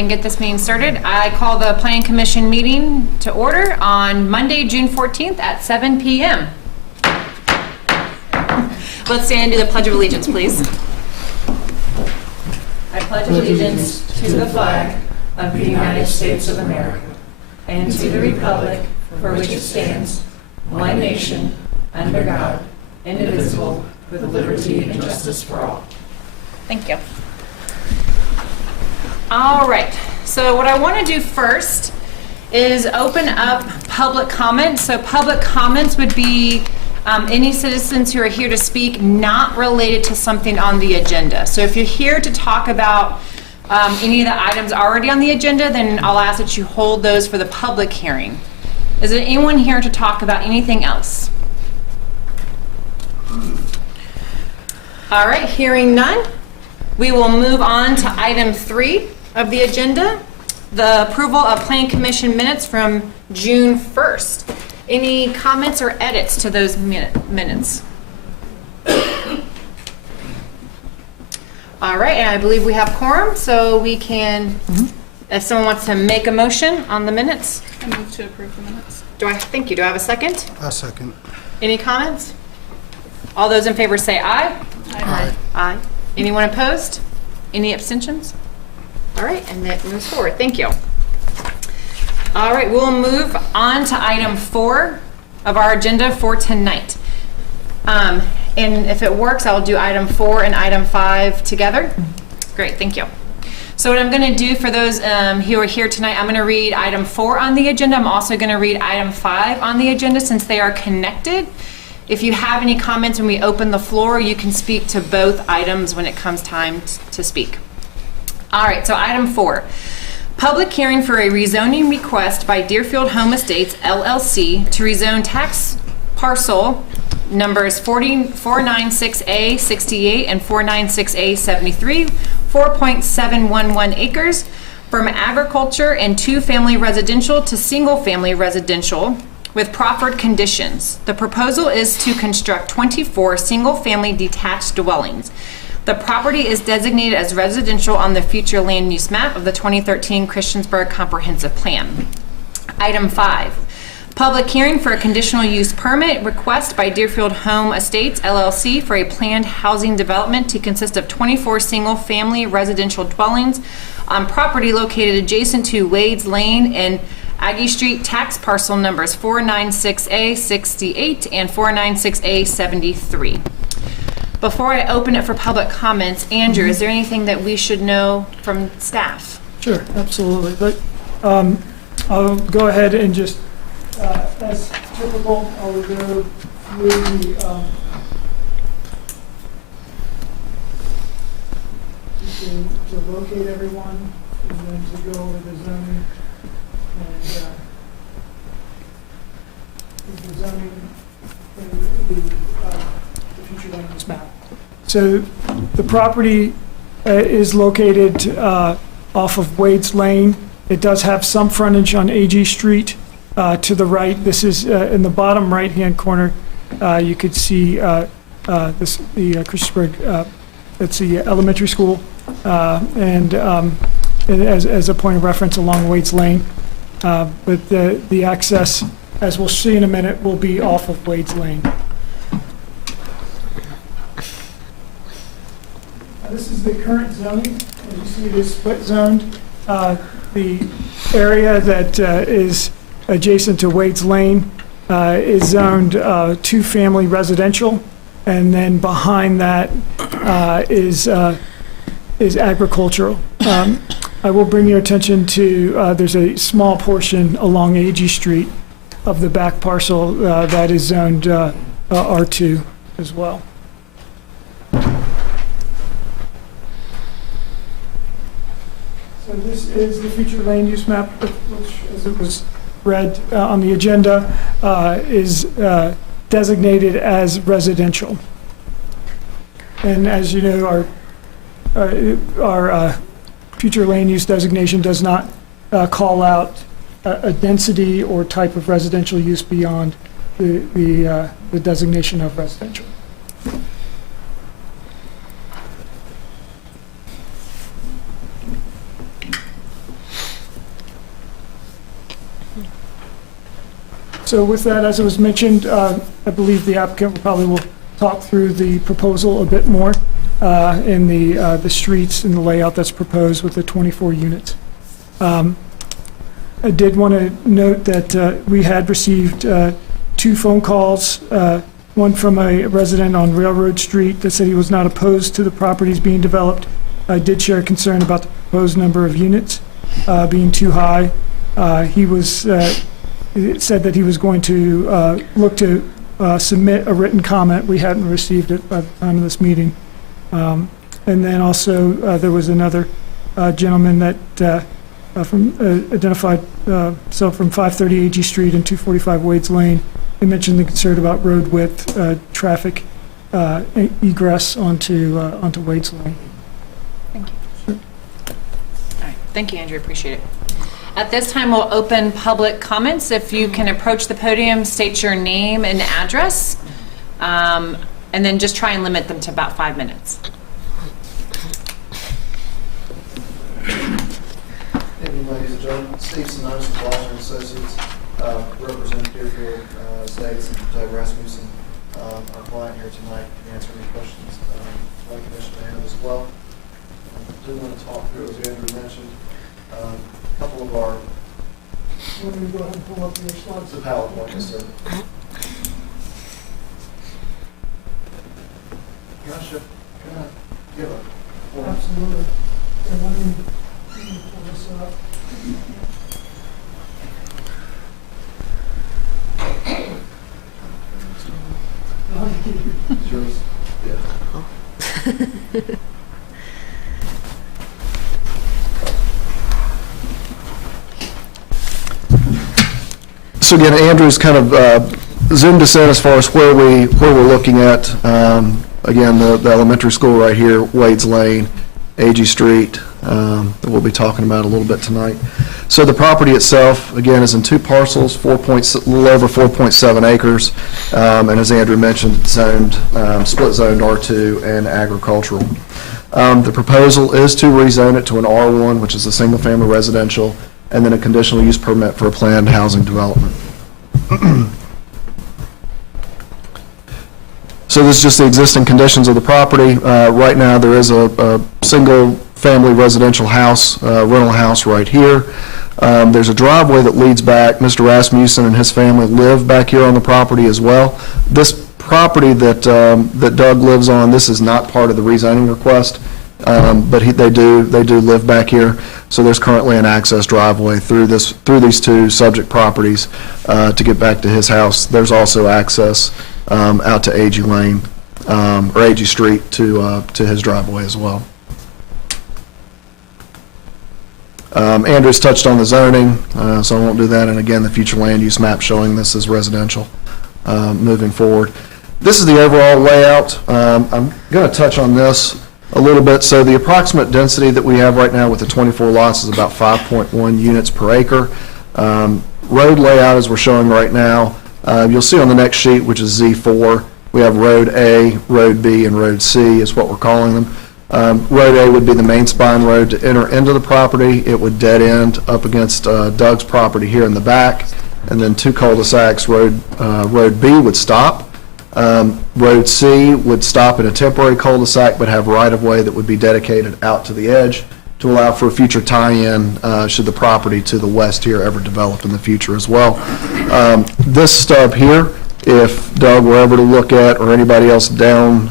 And get this meeting started. I call the Planning Commission meeting to order on Monday, June 14th at 7 p.m. Let's stand and do the Pledge of Allegiance, please. I pledge allegiance to the flag of the United States of America and to the republic for which it stands, one nation, under God, indivisible, with liberty and justice for all. Thank you. All right, so what I want to do first is open up public comments. So public comments would be any citizens who are here to speak not related to something on the agenda. So if you're here to talk about any of the items already on the agenda, then I'll ask that you hold those for the public hearing. Is there anyone here to talk about anything else? All right, hearing none, we will move on to item 3 of the agenda, the approval of Planning Commission minutes from June 1st. Any comments or edits to those minutes? All right, and I believe we have quorum, so we can, if someone wants to make a motion on the minutes. I move to approve the minutes. Thank you. Do I have a second? A second. Any comments? All those in favor say aye. Aye. Aye. Anyone opposed? Any abstentions? All right, and that moves forward. Thank you. All right, we'll move on to item 4 of our agenda for tonight. And if it works, I'll do item 4 and item 5 together. Great, thank you. So what I'm going to do for those who are here tonight, I'm going to read item 4 on the agenda. I'm also going to read item 5 on the agenda since they are connected. If you have any comments when we open the floor, you can speak to both items when it comes time to speak. All right, so item 4, public hearing for a rezoning request by Deerfield Home Estates, LLC, to rezone tax parcel numbers 496A 68 and 496A 73, 4.711 acres, from agriculture and 2-family residential to single-family residential with proffered conditions. The proposal is to construct 24 single-family detached dwellings. The property is designated as residential on the future land use map of the 2013 Christiansburg Comprehensive Plan. Item 5, public hearing for a conditional use permit request by Deerfield Home Estates, LLC, for a planned housing development to consist of 24 single-family residential dwellings on property located adjacent to Wades Lane and Aggie Street, tax parcel numbers 496A 68 and 496A 73. Before I open it for public comments, Andrew, is there anything that we should know from staff? Sure, absolutely. But I'll go ahead and just, as typical, I'll go through the to locate everyone, and then to go over the zoning and the zoning and the future land use map. So the property is located off of Wades Lane. It does have some frontage on AG Street to the right. This is in the bottom right-hand corner. You could see the Christiansburg, that's the elementary school, and as a point of reference along Wades Lane. But the access, as we'll see in a minute, will be off of Wades Lane. This is the current zoning. As you see, it is split zoned. The area that is adjacent to Wades Lane is zoned 2-family residential, and then behind that is agricultural. I will bring your attention to there's a small portion along AG Street of the back parcel that is zoned R2 as well. So this is the future land use map, which, as it was read on the agenda, is designated as residential. And as you know, our future land use designation does not call out a density or type of residential use beyond the designation of residential. So with that, as it was mentioned, I believe the applicant probably will talk through the proposal a bit more in the streets and the layout that's proposed with the 24 units. I did want to note that we had received 2 phone calls, one from a resident on Railroad Street that said he was not opposed to the properties being developed. I did share a concern about the proposed number of units being too high. He said that he was going to look to submit a written comment. We hadn't received it by the time of this meeting. And then also there was another gentleman that identified himself from 530 AG Street and 245 Wades Lane. He mentioned the concern about road width, traffic egress onto Wades Lane. Thank you. Sure. All right. Thank you, Andrew. Appreciate it. At this time, we'll open public comments. If you can approach the podium, state your name and address, and then just try and limit them to about 5 minutes. Evening, ladies and gentlemen. Steve Sinonis of Walter Associates, represent Deerfield Estates and Doug Rasmussen, our client here tonight, to answer any questions like Commissioner Ann as well. I do want to talk through, as Andrew mentioned, a couple of our. Let me go ahead and pull up your slides. The PowerPoint, yes, sir. Can I give a? Absolutely. And let me pull this up. Yours? Yeah. So again, Andrew's kind of zoomed us in as far as where we're looking at. Again, the elementary school right here, Wades Lane, AG Street, that we'll be talking about a little bit tonight. So the property itself, again, is in 2 parcels, a little over 4.7 acres, and as Andrew mentioned, it's zoned, split zoned R2 and agricultural. The proposal is to rezone it to an R1, which is a single-family residential, and then a conditional use permit for a planned housing development. So this is just the existing conditions of the property. Right now, there is a single-family residential house, rental house right here. There's a driveway that leads back. Mr. Rasmussen and his family live back here on the property as well. This property that Doug lives on, this is not part of the rezoning request, but they do live back here. So there's currently an access driveway through these 2 subject properties to get back to his house. There's also access out to AG Lane or AG Street to his driveway as well. Andrew's touched on the zoning, so I won't do that. And again, the future land use map showing this as residential moving forward. This is the overall layout. I'm going to touch on this a little bit. So the approximate density that we have right now with the 24 lots is about 5.1 units per acre. Road layout, as we're showing right now, you'll see on the next sheet, which is Z4, we have Road A, Road B, and Road C is what we're calling them. Road A would be the main spine road to enter into the property. It would dead end up against Doug's property here in the back, and then 2 cul-de-sacs. Road B would stop. Road C would stop in a temporary cul-de-sac but have right-of-way that would be dedicated out to the edge to allow for a future tie-in should the property to the west here ever develop in the future as well. This stub here, if Doug were ever to look at, or anybody else down,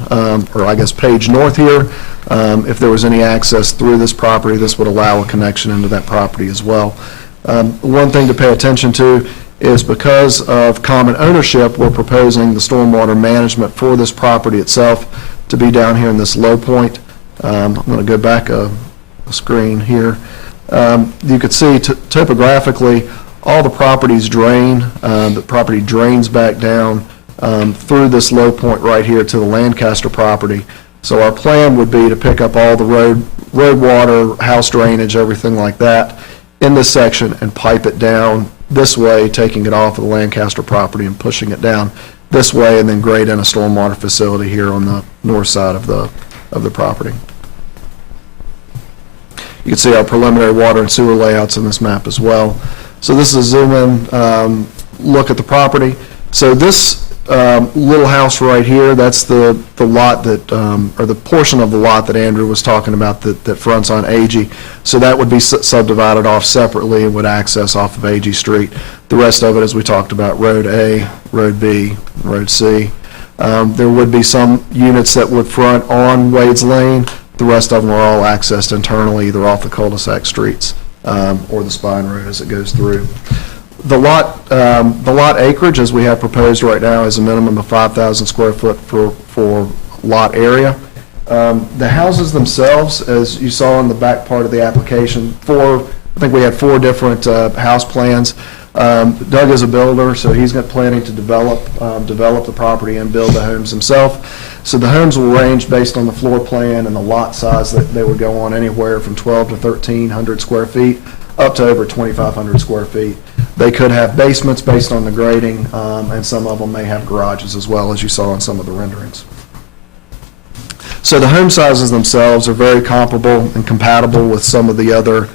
or I guess page north here, if there was any access through this property, this would allow a connection into that property as well. One thing to pay attention to is because of common ownership, we're proposing the stormwater management for this property itself to be down here in this low point. I'm going to go back a screen here. You could see topographically all the properties drain. The property drains back down through this low point right here to the Lancaster property. So our plan would be to pick up all the road water, house drainage, everything like that in this section and pipe it down this way, taking it off of the Lancaster property and pushing it down this way, and then grade in a stormwater facility here on the north side of the property. You can see our preliminary water and sewer layouts in this map as well. So this is a zoom in look at the property. So this little house right here, that's the lot that, or the portion of the lot that Andrew was talking about that fronts on AG. So that would be subdivided off separately and would access off of AG Street. The rest of it, as we talked about, Road A, Road B, Road C. There would be some units that would front on Wade's Lane. The rest of them are all accessed internally, either off the cul-de-sac streets or the spine road as it goes through. The lot acreage, as we have proposed right now, is a minimum of 5,000 square foot for lot area. The houses themselves, as you saw in the back part of the application, I think we had 4 different house plans. Doug is a builder, so he's got planning to develop the property and build the homes himself. So the homes will range based on the floor plan and the lot size that they would go on, anywhere from 12 to 1,300 square feet up to over 2,500 square feet. They could have basements based on the grading, and some of them may have garages as well, as you saw in some of the renderings. So the home sizes themselves are very comparable and compatible with some of the other,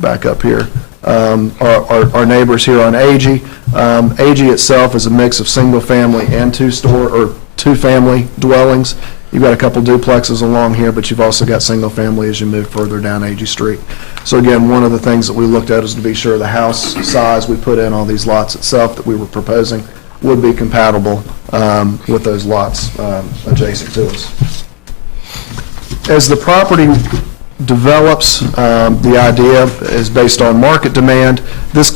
back up here, our neighbors here on AG. AG itself is a mix of single-family and two-family dwellings. You've got a couple duplexes along here, but you've also got single-family as you move further down AG Street. So again, one of the things that we looked at is to be sure the house size we put in on these lots itself that we were proposing would be compatible with those lots adjacent to us. As the property develops, the idea is based on market demand. This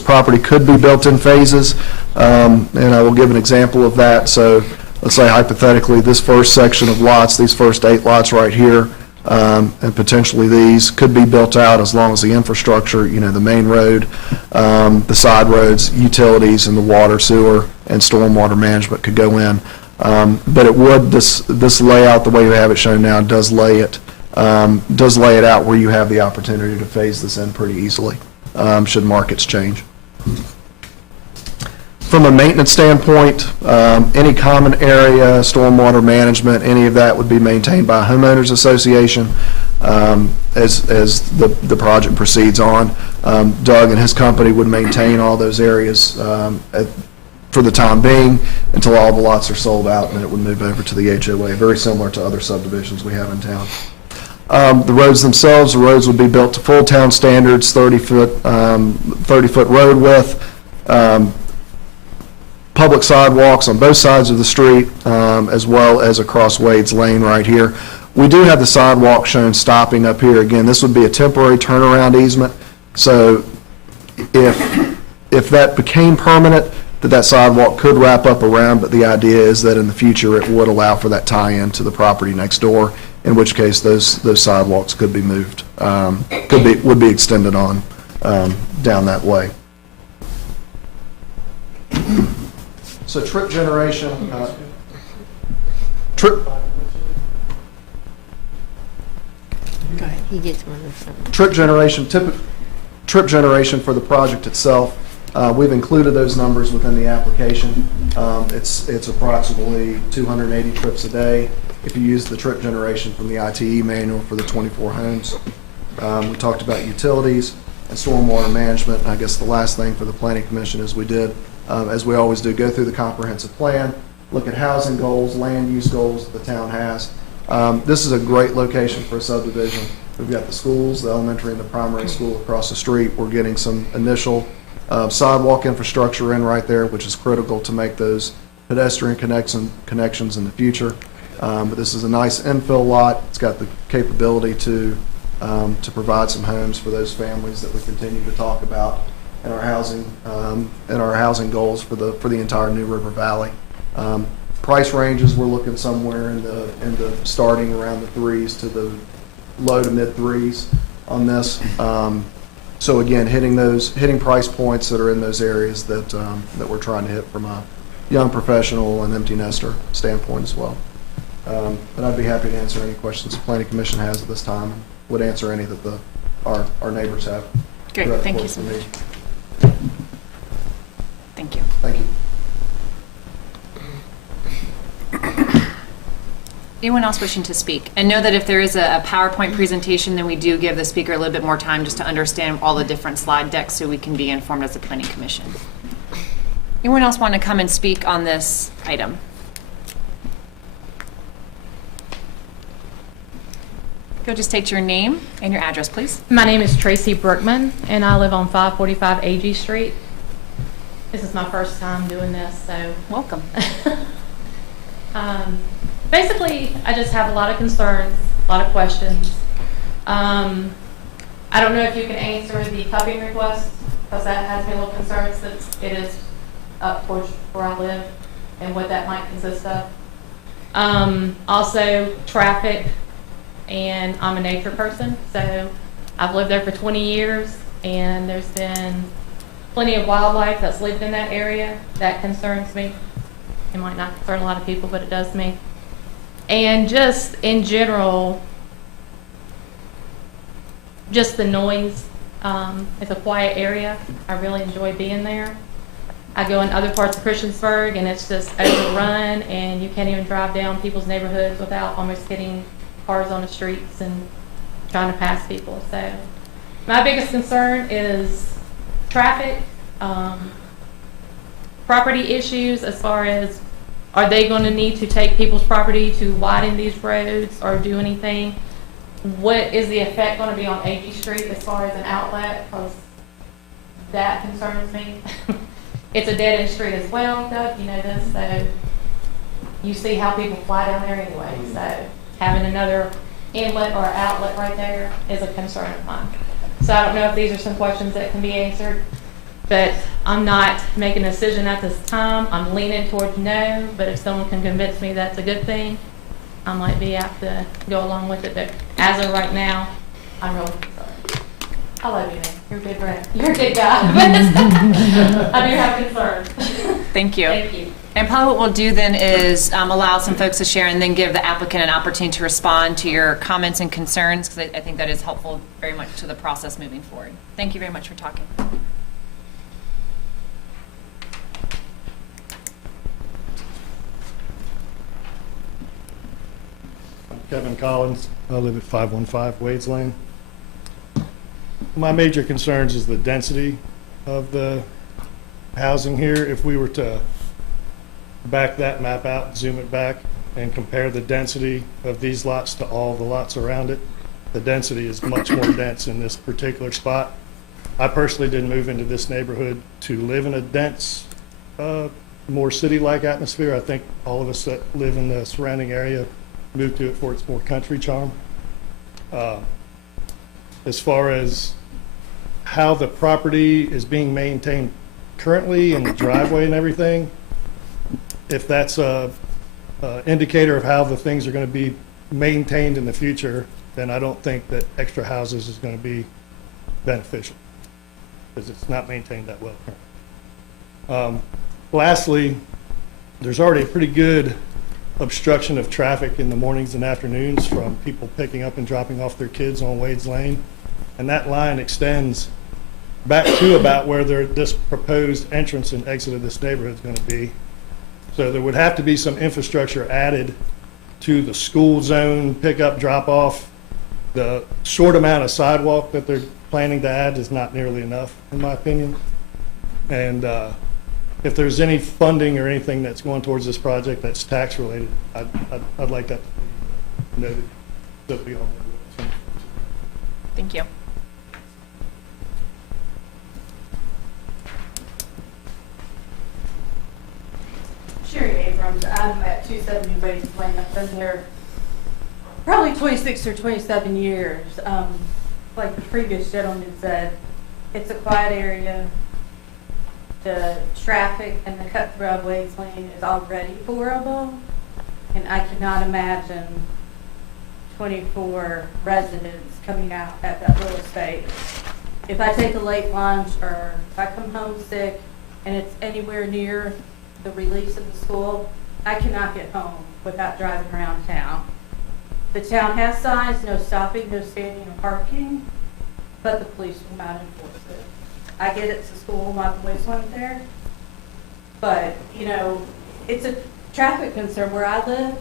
property could be built in phases, and I will give an example of that. So let's say hypothetically this first section of lots, these first 8 lots right here, and potentially these could be built out as long as the infrastructure, the main road, the side roads, utilities, and the water, sewer, and stormwater management could go in. But it would, this layout, the way you have it shown now, does lay it out where you have the opportunity to phase this in pretty easily, should markets change. From a maintenance standpoint, any common area, stormwater management, any of that would be maintained by a homeowners association as the project proceeds on. Doug and his company would maintain all those areas for the time being until all the lots are sold out, and then it would move over to the HOA, very similar to other subdivisions we have in town. The roads themselves, the roads would be built to full town standards, 30-foot road width, public sidewalks on both sides of the street, as well as across Wade's Lane right here. We do have the sidewalk shown stopping up here. Again, this would be a temporary turnaround easement. So if that became permanent, that sidewalk could wrap up around, but the idea is that in the future it would allow for that tie-in to the property next door, in which case those sidewalks could be moved, would be extended on down that way. So trip generation, Go ahead, he gets one of them. trip generation for the project itself. We've included those numbers within the application. It's approximately 280 trips a day if you use the trip generation from the ITE manual for the 24 homes. We talked about utilities and stormwater management, and I guess the last thing for the Planning Commission is we did, as we always do, go through the comprehensive plan, look at housing goals, land use goals that the town has. This is a great location for a subdivision. We've got the schools, the elementary and the primary school across the street. We're getting some initial sidewalk infrastructure in right there, which is critical to make those pedestrian connections in the future. But this is a nice infill lot. It's got the capability to provide some homes for those families that we continue to talk about in our housing goals for the entire New River Valley. Price ranges, we're looking somewhere in the starting around the 3s to the low to mid 3s on this. So again, hitting price points that are in those areas that we're trying to hit from a young professional and empty nester standpoint as well. But I'd be happy to answer any questions the Planning Commission has at this time. Would answer any that our neighbors have. Great, thank you so much. Thank you. Thank you. Anyone else wishing to speak? And know that if there is a PowerPoint presentation, then we do give the speaker a little bit more time just to understand all the different slide decks so we can be informed as a Planning Commission. Anyone else want to come and speak on this item? Go just state your name and your address, please. My name is Tracy Brookman, and I live on 545 AG Street. This is my first time doing this, so. Welcome. Basically, I just have a lot of concerns, a lot of questions. I don't know if you can answer the cupping request, because that has me a little concerned since it is up towards where I live and what that might consist of. Also, traffic, and I'm a nature person, so I've lived there for 20 years, and there's been plenty of wildlife that's lived in that area. That concerns me. It might not concern a lot of people, but it does me. And just in general, just the noise. It's a quiet area. I really enjoy being there. I go in other parts of Christiansburg, and it's just overrun, and you can't even drive down people's neighborhoods without almost hitting cars on the streets and trying to pass people. So my biggest concern is traffic, property issues as far as, are they going to need to take people's property to widen these roads or do anything? What is the effect going to be on AG Street as far as an outlet? Because that concerns me. It's a dead-end street as well, Doug, you know this, so you see how people fly down there anyway. So having another inlet or outlet right there is a concern of mine. So I don't know if these are some questions that can be answered, but I'm not making a decision at this time. I'm leaning towards no, but if someone can convince me that's a good thing, I might be apt to go along with it. But as of right now, I'm really concerned. I love you, man. You're a good friend. You're a good guy. I do have concerns. Thank you. Thank you. And probably what we'll do then is allow some folks to share and then give the applicant an opportunity to respond to your comments and concerns, because I think that is helpful very much to the process moving forward. Thank you very much for talking. I'm Kevin Collins. I live at 515 Wades Lane. My major concerns is the density of the housing here. If we were to back that map out, zoom it back, and compare the density of these lots to all the lots around it, the density is much more dense in this particular spot. I personally didn't move into this neighborhood to live in a dense, more city-like atmosphere. I think all of us that live in the surrounding area moved to it for its more country charm. As far as how the property is being maintained currently and the driveway and everything, if that's a indicator of how the things are going to be maintained in the future, then I don't think that extra houses is going to be beneficial, because it's not maintained that well. Lastly, there's already a pretty good obstruction of traffic in the mornings and afternoons from people picking up and dropping off their kids on Wades Lane, and that line extends back to about where this proposed entrance and exit of this neighborhood is going to be. So there would have to be some infrastructure added to the school zone, pickup, drop off. The short amount of sidewalk that they're planning to add is not nearly enough, in my opinion. And if there's any funding or anything that's going towards this project that's tax related, I'd like that to be noted. That we all know. Thank you. Sherry Abrams, I'm at 270 Wades Lane. I've been there probably 26 or 27 years. Like the previous gentleman said, it's a quiet area. The traffic and the cut through of Wades Lane is already horrible, and I cannot imagine 24 residents coming out at that little space. If I take a late lunch or if I come home sick and it's anywhere near the release of the school, I cannot get home without driving around town. The town has signs, no stopping, no standing or parking, but the police will not enforce it. I get it's a school, my boys went there, but, you know, it's a traffic concern where I live.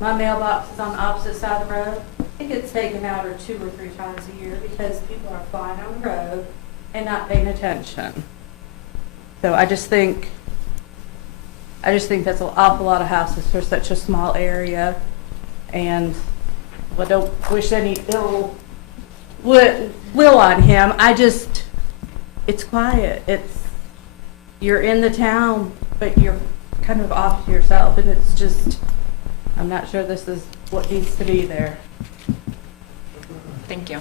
My mailbox is on the opposite side of the road. It gets taken out 2 or 3 times a year because people are flying on the road and not paying attention. So I just think I just think that's an awful lot of houses for such a small area. And I don't wish any ill will on him. It's quiet. You're in the town, but you're kind of off to yourself, and it's just, I'm not sure this is what needs to be there. Thank you.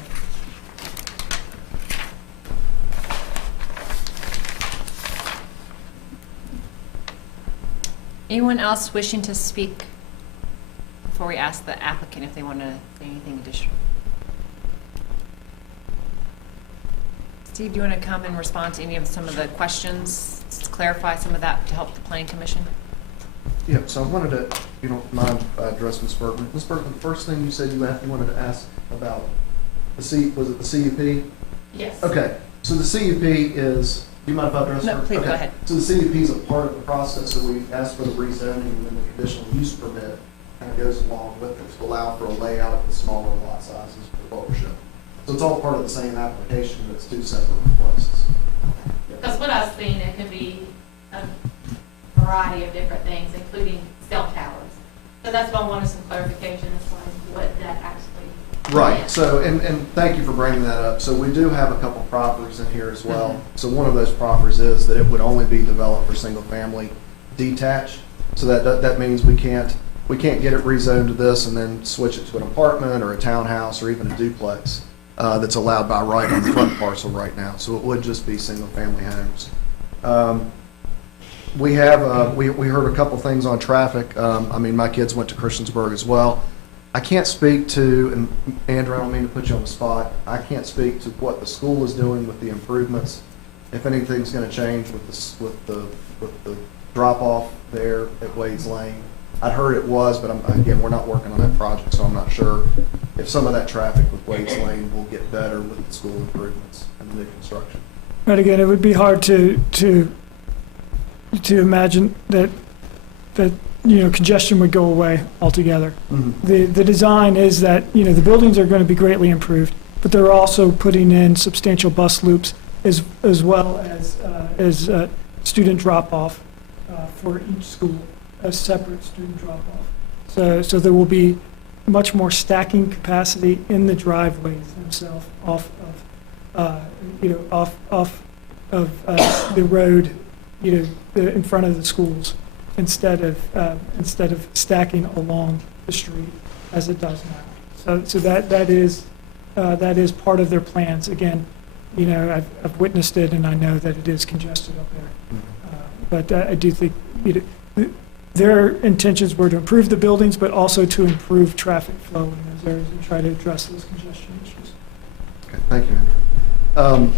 Anyone else wishing to speak before we ask the applicant if they want to say anything additional? Steve, do you want to come and respond to any of some of the questions, to clarify some of that to help the planning commission? Yeah, so I wanted to, if you don't mind, address Ms. Bergman. Ms. Bergman, the first thing you said you wanted to ask about was it the CUP? Yes. Okay, so the CUP is, do you mind if I address No, her? please go Okay. ahead. So the CUP is a part of the process, so we asked for the rezoning, and then the conditional use permit kind of goes along with it to allow for a layout with smaller lot sizes for what we're showing. So it's all part of the same application, but it's two separate requests. Because what I've seen, it could be a variety of different things, including cell towers. So that's why I wanted some clarification as far as what that actually Right, meant. so, and thank you for bringing that up. So we do have a couple properties in here as well. So one of those properties is that it would only be developed for single-family detached. So that means we can't get it rezoned to this and then switch it to an apartment or a townhouse or even a duplex that's allowed by right on the front parcel right now. So it would just be single-family homes. We have, we heard a couple things on traffic. I mean, my kids went to Christiansburg as well. I can't speak to, and Andrew, I don't mean to put you on the spot, I can't speak to what the school is doing with the improvements. If anything's gonna change with the drop-off there at Wade's Lane. I'd heard it was, but again, we're not working on that project, so I'm not sure if some of that traffic with Wade's Lane will get better with the school improvements and the new construction. But again, it would be hard to imagine that congestion would go away altogether. The design is that, the buildings are going to be greatly improved, but they're also putting in substantial bus loops as well as student drop-off for each school, a separate student drop-off. So there will be much more stacking capacity in the driveways themselves off of the road, in front of the schools, instead of stacking along the street as it does now. So that is part of their plans. Again, I've witnessed it, and I know that it is congested up there. But I do think their intentions were to improve the buildings, but also to improve traffic flow in those areas and try to address those congestion issues. Okay, thank you, Andrew.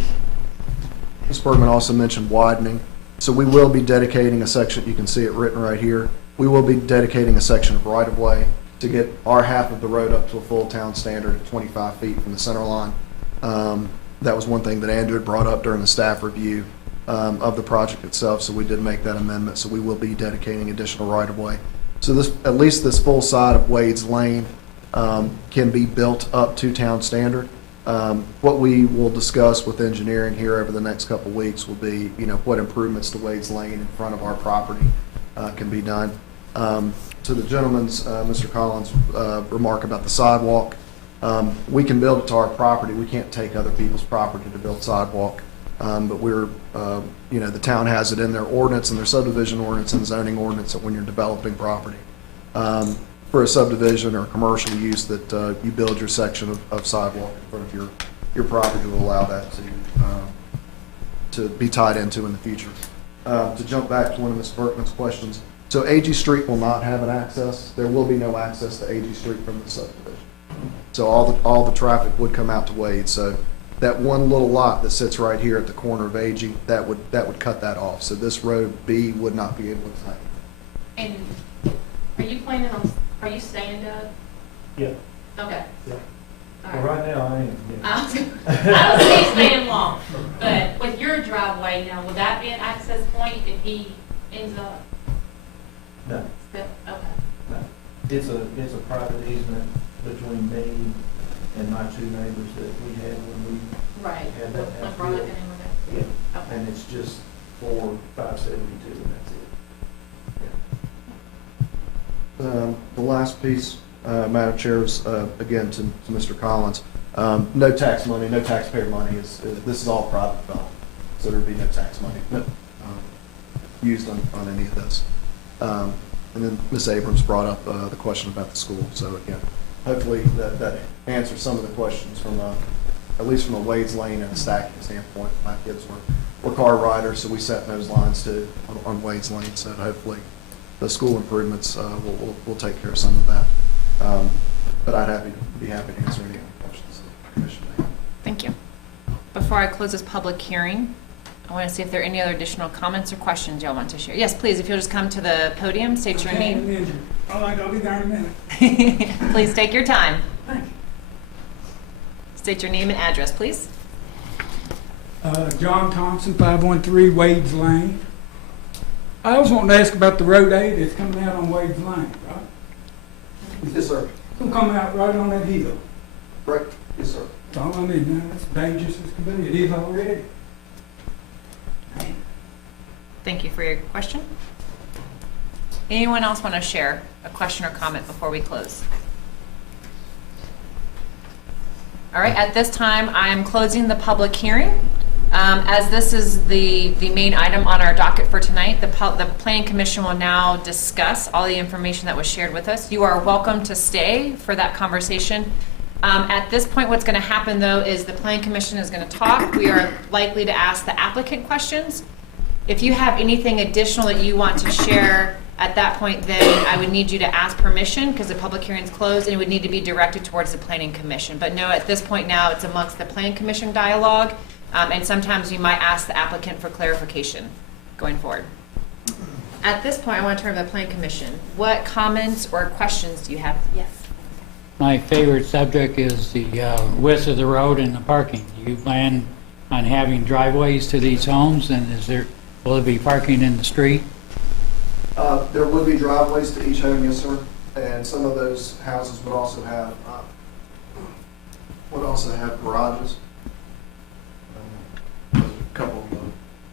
Ms. Bergman also mentioned widening. So we will be dedicating a section, you can see it written right here. We will be dedicating a section of right-of-way to get our half of the road up to a full town standard of 25 feet from the center line. That was one thing that Andrew had brought up during the staff review of the project itself, so we did make that amendment. So we will be dedicating additional right-of-way. So at least this full side of Wade's Lane can be built up to town standard. What we will discuss with engineering here over the next couple of weeks will be, what improvements to Wade's Lane in front of our property can be done. To the gentleman's, Mr. Collins' remark about the sidewalk, we can build it to our property. We can't take other people's property to build sidewalk. But we're, the town has it in their ordinance and their subdivision ordinance and zoning ordinance that when you're developing property for a subdivision or commercial use that you build your section of sidewalk in front of your property to allow that to be tied into in the future. To jump back to one of Ms. Berkman's questions, so AG Street will not have an access. There will be no access to AG Street from the subdivision. So all the traffic would come out to Wade. So that one little lot that sits right here at the corner of AG, that would cut that off. So this road B would not be able to take. And are you planning on, are you staying, Doug? Yeah. Okay. Yeah. All Well, right. right now I am. Yeah. I don't see you staying long, but with your driveway now, would that be an access point if he ends up? No, Okay. no. It's a private easement between me and my two neighbors that we had when Right. Yeah, that When has Veronica to and we, Rebecca. Okay. and it's just for 572 and that's it. Yeah. the last piece, Madam Chair, is, again, to Mr. Collins. No tax money, no taxpayer money this is all private development. So there'd be no tax money used on any of this. And then Ms. Abrams brought up the question about the school. So again, hopefully that answers some of the questions from at least from a Wade's Lane and a stacking standpoint. My kids were car riders, so we set those lines too on Wade's Lane. So hopefully the school improvements will take care of some of that. But I'd be happy to answer any other questions the commission may have. Thank you. Before I close this public hearing, I want to see if there are any other additional comments or questions y'all want to share. Yes, please, if you'll just come to the podium, state your name. All right, I'll be there in a minute. Please take your time. Thank you. State your name and address, please. John Thompson, 513 Wade's Lane. I was wanting to ask about the road aid that's coming out on Wade's Lane, right? Yes, sir. It's going to come out right on that hill. Right. Yes, sir. That's all I need, man. That's dangerous as can be. It is already. Thank you for your question. Anyone else want to share a question or comment before we close? All right, at this time, I am closing the public hearing. As this is the main item on our docket for tonight, the Planning Commission will now discuss all the information that was shared with us. You are welcome to stay for that conversation. At this point, what's going to happen, though, is the Planning Commission is going to talk. We are likely to ask the applicant questions. If you have anything additional that you want to share at that point, then I would need you to ask permission because the public hearing is closed and it would need to be directed towards the Planning Commission. But no, at this point now, it's amongst the Planning Commission dialogue, and sometimes you might ask the applicant for clarification going forward. At this point, I want to turn to the Planning Commission. What comments or questions do you have? Yes. My favorite subject is the width of the road and the parking. Do you plan on having driveways to these homes, and will there be parking in the street? There would be driveways to each home, yes, sir. And some of those houses would also have garages. A couple of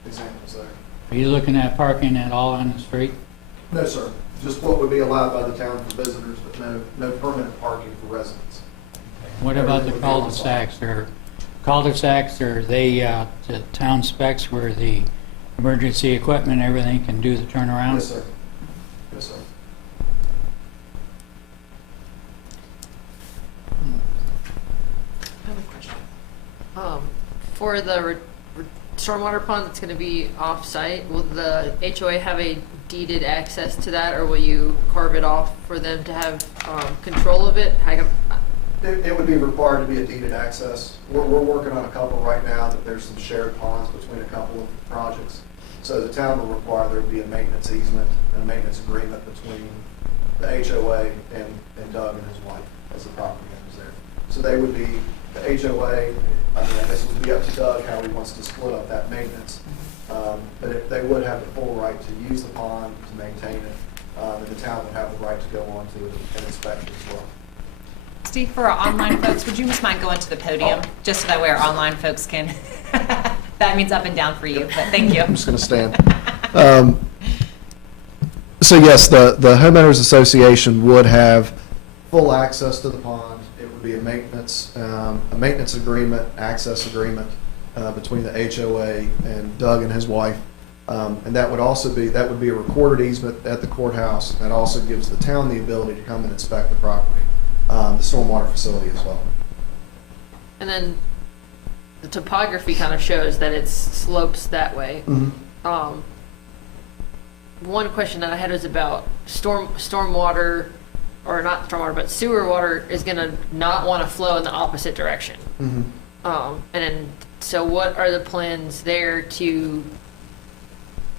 examples there. Are you looking at parking at all on the street? No, sir. Just what would be allowed by the town for visitors, but no permanent parking for residents. What about the cul-de-sacs? Are they the town specs where the emergency equipment and everything can do the turnaround? Yes, sir. Yes, sir. I have a question. For the stormwater pond that's going to be off-site, will the HOA have a deeded access to that, or will you carve it off for them to have control of it? It would be required to be a deeded access. We're working on a couple right now that there's some shared ponds between a couple of projects. So the town will require there to be a maintenance easement and a maintenance agreement between the HOA and Doug and his wife as the property owners there. So they would be, the HOA, I guess it would be up to Doug how he wants to split up that maintenance. But they would have the full right to use the pond, to maintain it, and the town would have the right to go on to it and inspect it as well. Steve, for our online folks, would you just mind going to the podium, just so that way our online folks can, that means up and down for you, but thank you. I'm just going to stand. So yes, the homeowners association would have full access to the pond. It would be a maintenance agreement, access agreement between the HOA and Doug and his wife. And that would be a recorded easement at the courthouse. That also gives the town the ability to come and inspect the property, the stormwater facility as well. And then the topography kind of shows that it slopes that way. Mm-hmm. One question that I had was about stormwater, or not stormwater, but sewer water is going to not want to flow in the opposite direction. Mm-hmm. And then, so what are the plans there to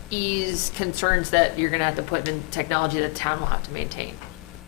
ease concerns that you're going to have to put in technology that the town will have to maintain?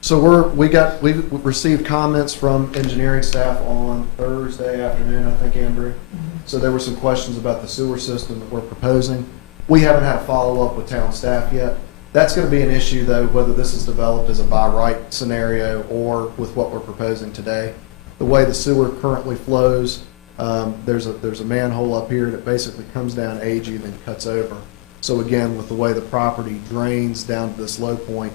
So we've received comments from engineering staff on Thursday afternoon, I think, Andrew. Mm-hmm. So there were some questions about the sewer system that we're proposing. We haven't had a follow-up with town staff yet. That's going to be an issue, though, whether this is developed as a by right scenario or with what we're proposing today. The way the sewer currently flows, there's a manhole up here that basically comes down AG, then cuts over. So again, with the way the property drains down to this low point,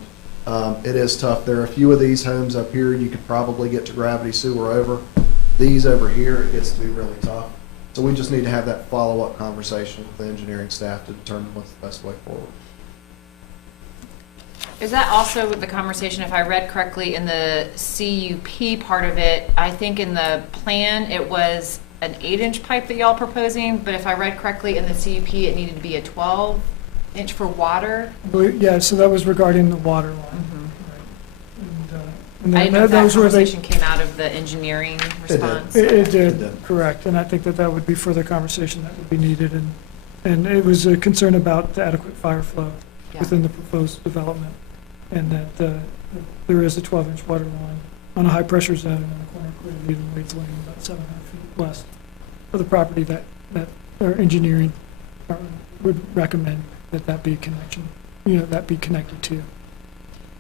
It is tough. There are a few of these homes up here you could probably get to gravity sewer over. These over here, it gets to be really tough. So we just need to have that follow-up conversation with the engineering staff to determine what's the best way forward. Is that also the conversation, if I read correctly, in the CUP part of it, I think in the plan, it was an 8-inch pipe that y'all proposing, but if I read correctly, in the CUP, it needed to be a 12-inch for water? Yeah, so that was regarding the water line. And I didn't know if that those were the- conversation came out of the engineering response. It did, did. correct, and I think that that would be further conversation that would be needed, and it was a concern about the adequate fire flow Yeah. within the proposed development, and that there is a 12-inch water line on a high-pressure zone in the corner of Clearview and Wade's Lane, about 700 feet west of the property that our engineering department would recommend that be a connection, that be connected to.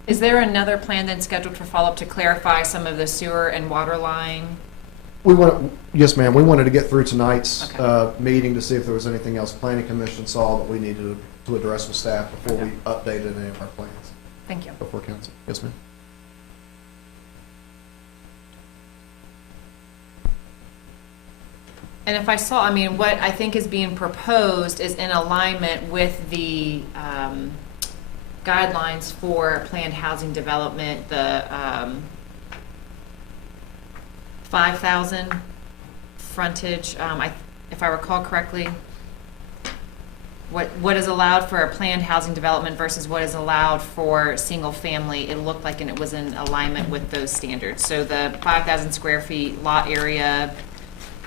Is there another plan then scheduled for follow-up to clarify some of the sewer and water line? Yes, ma'am. We wanted to get through tonight's Okay. meeting to see if there was anything else Planning Commission saw that we needed to address with staff before we updated any of our plans Thank you. before council. Yes, ma'am. And if I saw, I mean, what I think is being proposed is in alignment with the guidelines for planned housing development, the 5,000 frontage, if I recall correctly, what is allowed for a planned housing development versus what is allowed for single family, it looked like and it was in alignment with those standards. So the 5,000 square feet lot area,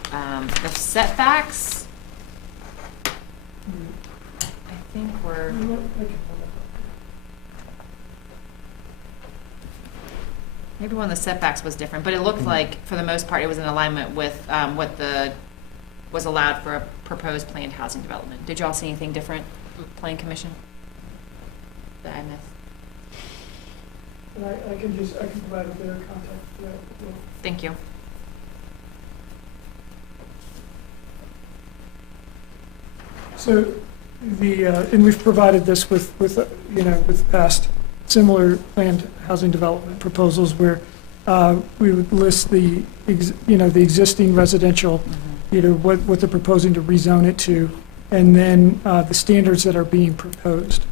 the setbacks, I think were, maybe one of the setbacks was different, but it looked like, for the most part, it was in alignment with what was allowed for a proposed planned housing development. Did y'all see anything different, Plan Commission, that I missed? And I can provide their contact for that. Thank you. So and we've provided this with past similar planned housing development proposals where we would list the existing residential, what they're proposing to rezone it to, and then the standards that are being proposed.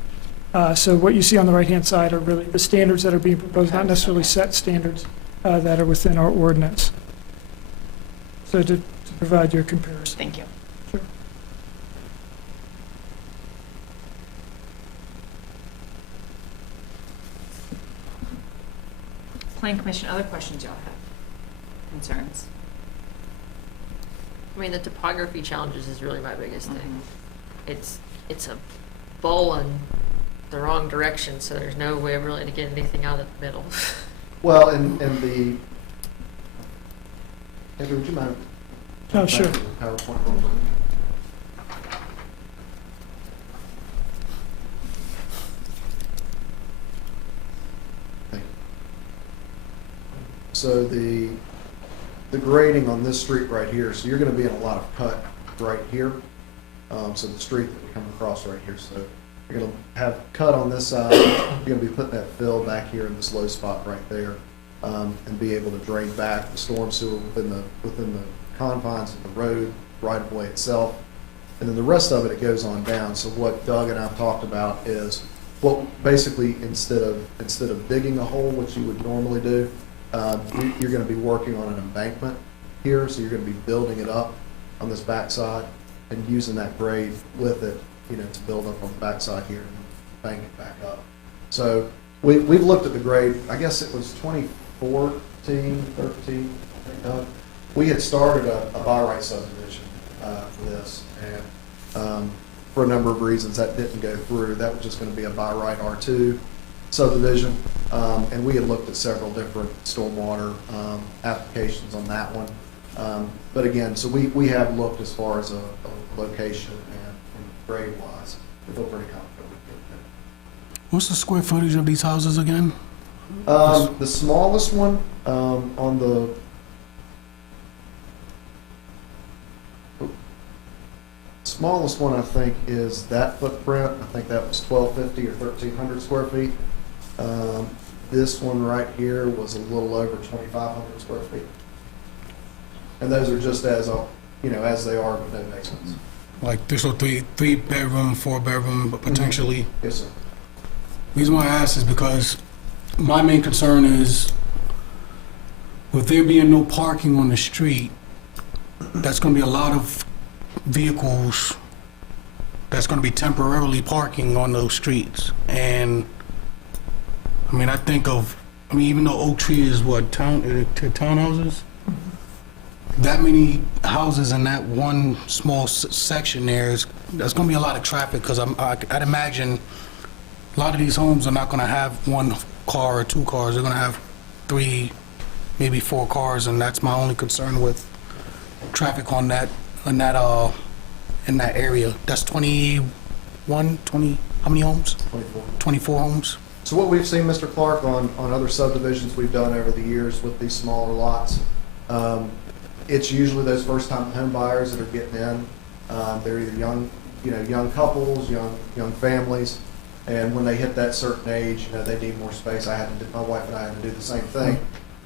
So what you see on the right-hand side are really the standards that are being proposed, not necessarily set standards that are within our ordinance. So to provide you a comparison. Thank you. Sure. Plan Commission, other questions y'all have? Concerns? I mean, the topography challenges is really my biggest thing. Mhm. It's a bowl in the wrong direction, so there's no way really to get anything out of the middle. Well, and the, Andrew, would you mind? Oh, sure. Back to the PowerPoint real quick? Thank you. So the grading on this street right here, so you're gonna be in a lot of cut right here. So the street that we come across right here, so you're gonna have cut on this side, you're gonna be putting that fill back here in this low spot right there, and be able to drain back the storm sewer within the confines of the road, right of way itself. And then the rest of it goes on down. So what Doug and I talked about is, what basically, instead of digging a hole, which you would normally do, you're gonna be working on an embankment here, so you're gonna be building it up on this backside and using that grade with it, to build up on the backside here and bank it back up. So we've looked at the grade, I guess it was 2014, 13, I think, Doug. We had started a by right subdivision for this, and for a number of reasons that didn't go through. That was just gonna be a by right R2 subdivision, and we had looked at several different stormwater applications on that one. But again, so we have looked as far as a location and grade wise. We feel pretty confident with it. What's the square footage of these houses again? The smallest one on the smallest one, I think, is that footprint. I think that was 1,250 or 1,300 square feet. This one right here was a little over 2,500 square feet. And those are just as, as they are with no basements. Like this will three bedroom, 4 bedroom, but potentially. Yes, sir. Reason why I ask is because my main concern is with there being no parking on the street, that's going to be a lot of vehicles that's going to be temporarily parking on those streets. And I mean, even though Oak Tree is what, townhouses? That many houses in that one small section there's going to be a lot of traffic because I'd imagine a lot of these homes are not going to have 1 car or 2 cars. They're going to have 3, maybe 4 cars, and that's my only concern with traffic in that area. That's 20, how many homes? 24. 24 homes. So what we've seen, Mr. Clark, on other subdivisions we've done over the years with these smaller lots, it's usually those first-time home buyers that are getting in. They're either young couples, young families, and when they hit that certain age, they need more space. My wife and I had to do the same thing.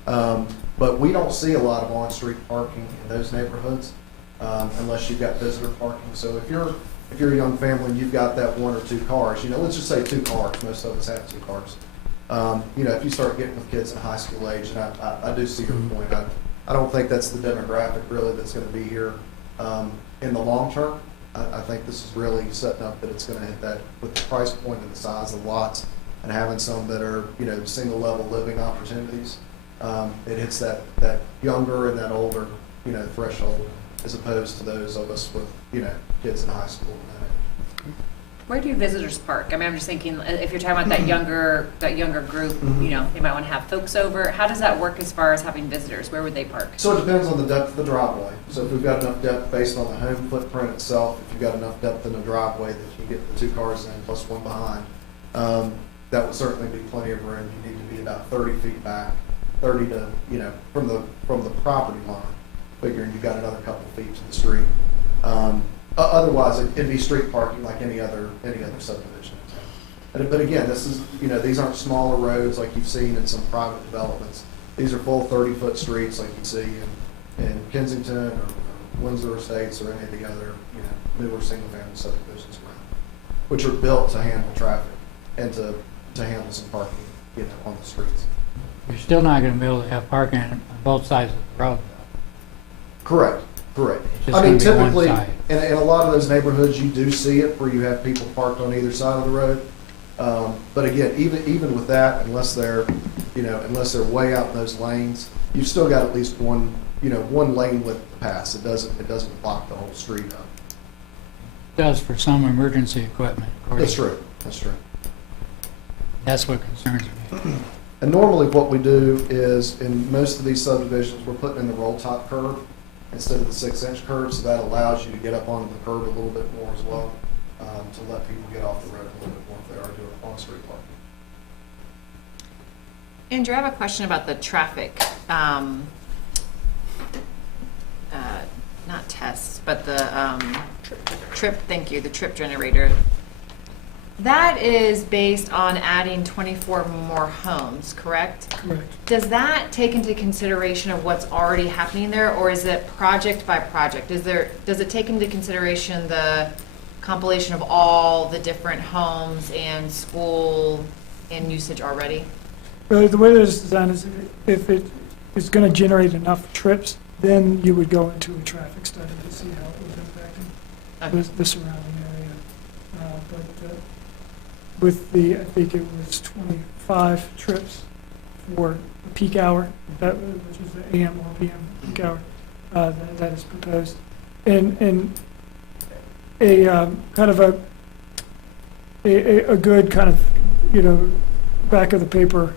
But we don't see a lot of on-street parking in those neighborhoods unless you've got visitor parking. So if you're a young family and you've got that 1 or 2 cars, let's just say 2 cars. Most of us have 2 cars. If you start getting with kids in high school age, and I do see your point. I don't think that's the demographic really that's going to be here in the long term. I think this is really setting up that it's going to hit that with the price point and the size of the lots and having some that are, single level living opportunities. It hits that younger and that older, threshold as opposed to those of us with, kids in high school and that age. Where do visitors park? I mean, I'm just thinking, if you're talking about that younger group, they might want to have folks over. How does that work as far as having visitors? Where would they park? So it depends on the depth of the driveway. So if we've got enough depth based on the home footprint itself, if you've got enough depth in the driveway that you get the 2 cars in plus 1 behind, that would certainly be plenty of room. You need to be about 30 feet back, 30 to, from the property line, figuring you've got another couple feet to the street. Otherwise, it'd be street parking like any other subdivision in town. But again, this is, these aren't smaller roads like you've seen in some private developments. These are full 30-foot streets like you see in Kensington or Windsor Estates or any of the other, newer single-family subdivisions around, which are built to handle traffic and to handle some parking, on the streets. You're still not going to be able to have parking on both sides of the road, though. Correct. It's just I mean, gonna be one typically, side. in a lot of those neighborhoods, you do see it where you have people parked on either side of the road. But again, even with that, unless they're way out in those lanes, you've still got at least one lane width to pass. It doesn't block the whole street up. It does for some emergency equipment. That's true. That's what concerns me. And normally what we do is, in most of these subdivisions, we're putting in the roll top curb instead of the 6-inch curb, so that allows you to get up onto the curb a little bit more as well, to let people get off the road a little bit more if they are doing on-street parking. Andrew, I have a question about the traffic, not tests, but the trip, thank you, the trip generator. That is based on adding 24 more homes, correct? Correct. Does that take into consideration of what's already happening there, or is it project by project? Does it take into consideration the compilation of all the different homes and school and usage already? The way that it's designed is if it is going to generate enough trips, then you would go into a traffic study to see how it was impacting the surrounding area. But with I think it was 25 trips for the peak hour, which is the AM or PM peak hour, that is proposed. And a kind of a good kind of, back of the paper,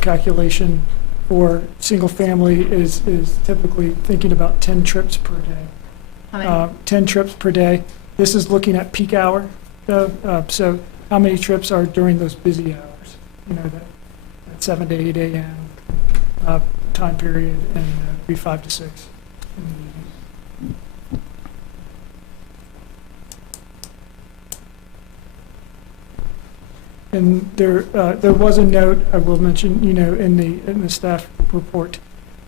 calculation for single family is typically thinking about 10 trips per day. How many? 10 trips per day. This is looking at peak hour, though. So how many trips are during those busy hours? That 7 to 8 a.m. Time period, and be 5 to 6 in the evening. And there was a note, I will mention, in the staff report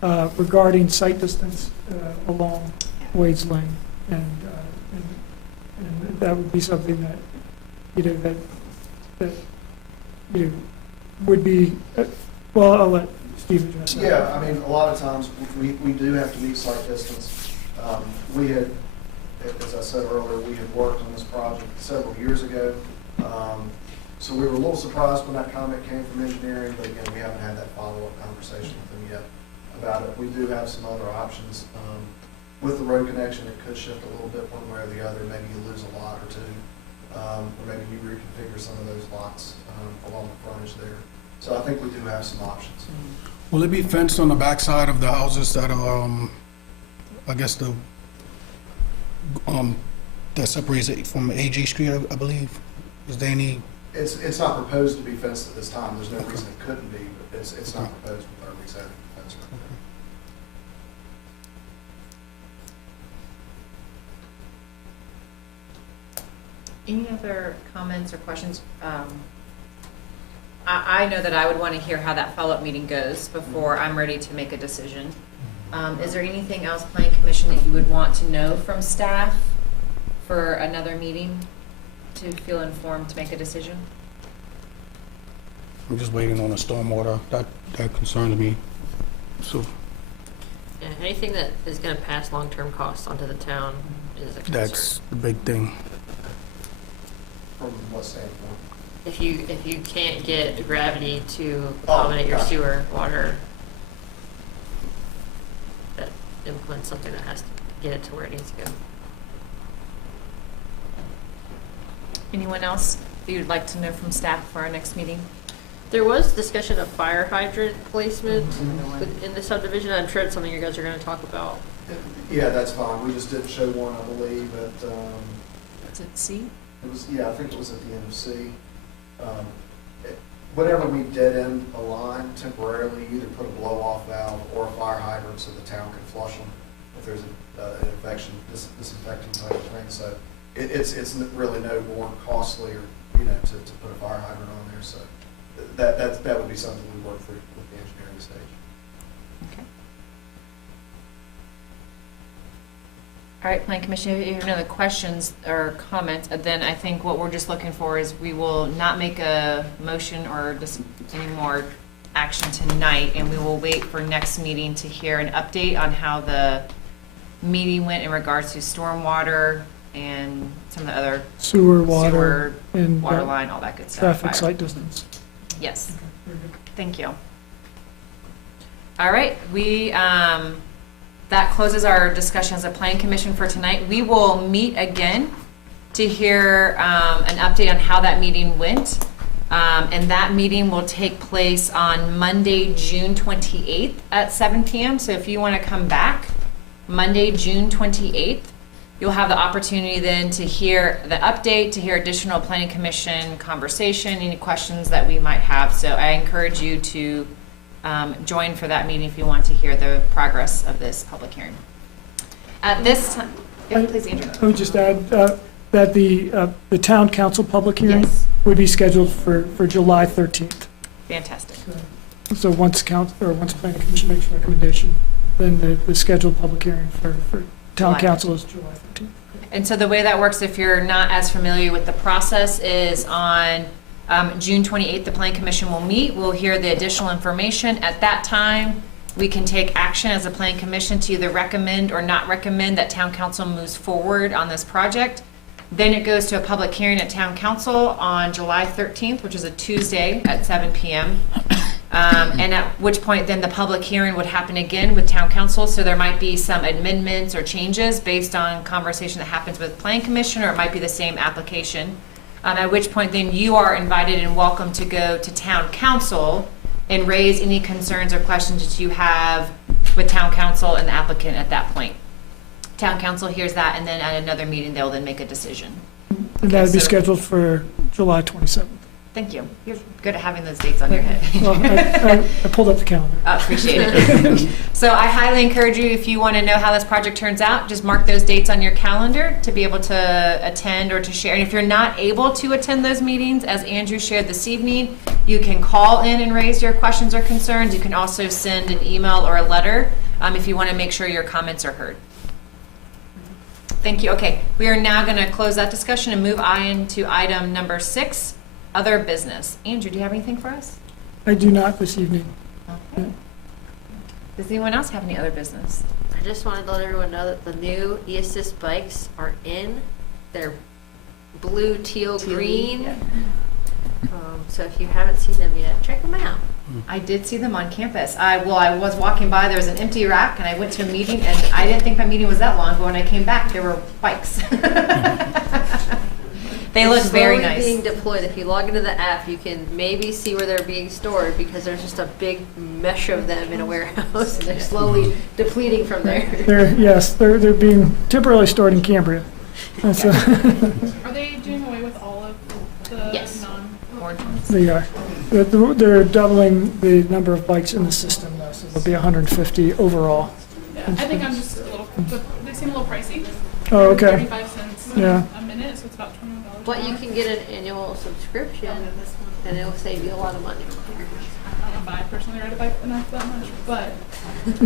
regarding site distance along Wade's Lane. And that would be something that, would be, well, I'll let Steve address that. Yeah, I mean, a lot of times, we do have to meet site distance. We had, as I said earlier, we had worked on this project several years ago. So we were a little surprised when that comment came from engineering, but again, we haven't had that follow-up conversation with them yet about it. We do have some other options. With the road connection, it could shift a little bit one way or the other. Maybe you lose a lot or two, or maybe you reconfigure some of those lots along the frontage there. So I think we do have some options. Will it be fenced on the backside of the houses that are, I guess that separates it from AG Street, I believe? Is there any? It's not proposed to be fenced at this time. There's no reason it couldn't be, but it's not proposed with our exact fence. Any other comments or questions? I know that I would want to hear how that follow-up meeting goes before I'm ready to make a decision. Is there anything else, Planning Commission, that you would want to know from staff for another meeting to feel informed to make a decision? I'm just waiting on the stormwater. That concerns me. So Yeah, anything that is going to pass long-term costs onto the town is a concern. that's the big thing. From what standpoint? If you can't get gravity to accommodate your sewer water, that implements something that has to get it to where it needs to go. Anyone else that you'd like to know from staff for our next meeting? There was discussion of fire hydrant placement in the subdivision. I'm sure it's something you guys are going to talk about. Yeah, that's fine. We just did show one, I believe, at, Is it C? it was, yeah, I think it was at the end of C. Whenever we dead end a line temporarily, you either put a blow-off valve or a fire hydrant so the town can flush them if there's an infection, disinfecting type of thing. So it's really no more costly or, to put a fire hydrant on there. So that would be something we work through with the engineering stage. Okay. All right, Planning Commission, if you have any other questions or comments, then I think what we're just looking for is we will not make a motion or just any more action tonight, and we will wait for next meeting to hear an update on how the meeting went in regards to stormwater and some of the other Sewer, water, and water line, all that good stuff. traffic Fire. site distance. Yes, Very good. thank you. All right, that closes our discussion as a Planning Commission for tonight. We will meet again to hear an update on how that meeting went. And that meeting will take place on Monday, June 28th at 7 p.m. So if you want to come back, Monday, June 28th, you'll have the opportunity then to hear the update, to hear additional Planning Commission conversation, any questions that we might have. So I encourage you to join for that meeting if you want to hear the progress of this public hearing. At this time, yeah, please, Andrew. Let me just add that the town council public hearing Yes. would be scheduled for July 13th. Fantastic. So once planning commission makes a recommendation, then the scheduled public hearing for town July council is July 13th. And so the way that works, if you're not as familiar with the process, is on June 28th, the Planning Commission will meet. We'll hear the additional information. At that time, we can take action as a Planning Commission to either recommend or not recommend that Town Council moves forward on this project. Then it goes to a public hearing at Town Council on July 13th, which is a Tuesday at 7 p.m. And at which point then the public hearing would happen again with Town Council. So there might be some amendments or changes based on conversation that happens with Planning Commission, or it might be the same application. At which point then you are invited and welcome to go to Town Council and raise any concerns or questions that you have with Town Council and the applicant at that point. Town Council hears that, and then at another meeting, they'll then make a decision. And that would be so- scheduled for July 27th. Thank you. You're good at having those dates on your head. Well, I pulled up the calendar. Appreciate it. So I highly encourage you, if you want to know how this project turns out, just mark those dates on your calendar to be able to attend or to share. And if you're not able to attend those meetings, as Andrew shared this evening, you can call in and raise your questions or concerns. You can also send an email or a letter if you want to make sure your comments are heard. Thank you. Okay, we are now going to close that discussion and move on to item number 6. Other business. Andrew, do you have anything for us? I do not this evening. Okay. Does anyone else have any other business? I just wanted to let everyone know that the new e-assist bikes are in. They're blue, teal, green. Yeah. So if you haven't seen them yet, check them out. I did see them on campus. I was walking by, there was an empty rack, and I went to a meeting, and I didn't think my meeting was that long, but when I came back, there were bikes. They look very Slowly nice. being deployed. If you log into the app, you can maybe see where they're being stored because there's just a big mesh of them in a warehouse, and they're slowly depleting from there. They're being temporarily stored in Cambria. That's, Are they doing away with all of the Yes. non-orange ones? they are. They're doubling the number of bikes in the system, though, so there'll be 150 overall. Yeah, I think I'm just a little, they seem a little pricey. Oh, okay. 35 cents Yeah. a minute, so it's about $21. But you can get an annual subscription, and it'll save you a lot of money. I don't know if I personally ride a bike enough that much, but it's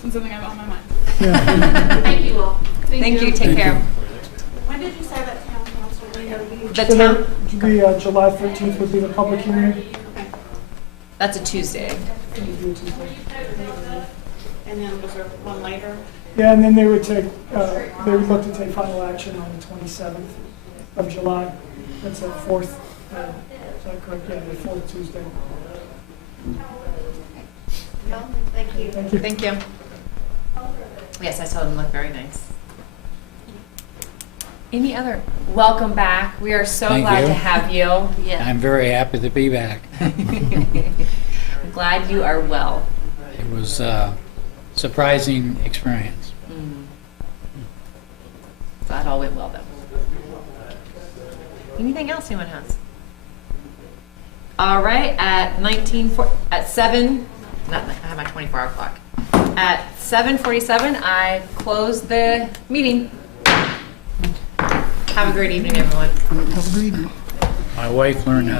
been something I've on my mind. Yeah. Thank you all. Thank you, take care. When did you say that town council meeting? The So town, the July 13th would be the public hearing. that's a Tuesday. And then was there one later? Yeah, and then they would look to take final action on the 27th of July. That's the fourth, is that correct? Yeah, the fourth Tuesday. Thank you. Thank you. Thank you. Yes, I saw them look very nice. Any other? Welcome back. We are so Thank glad you. to have you. Yeah. I'm very happy to be back. I'm glad you are well. It was a surprising experience. Glad all went well, though. Anything else anyone has? All right, at 7, I have my 24-hour clock. At 7:47, I close the meeting. Have a great evening, everyone. My wife learned how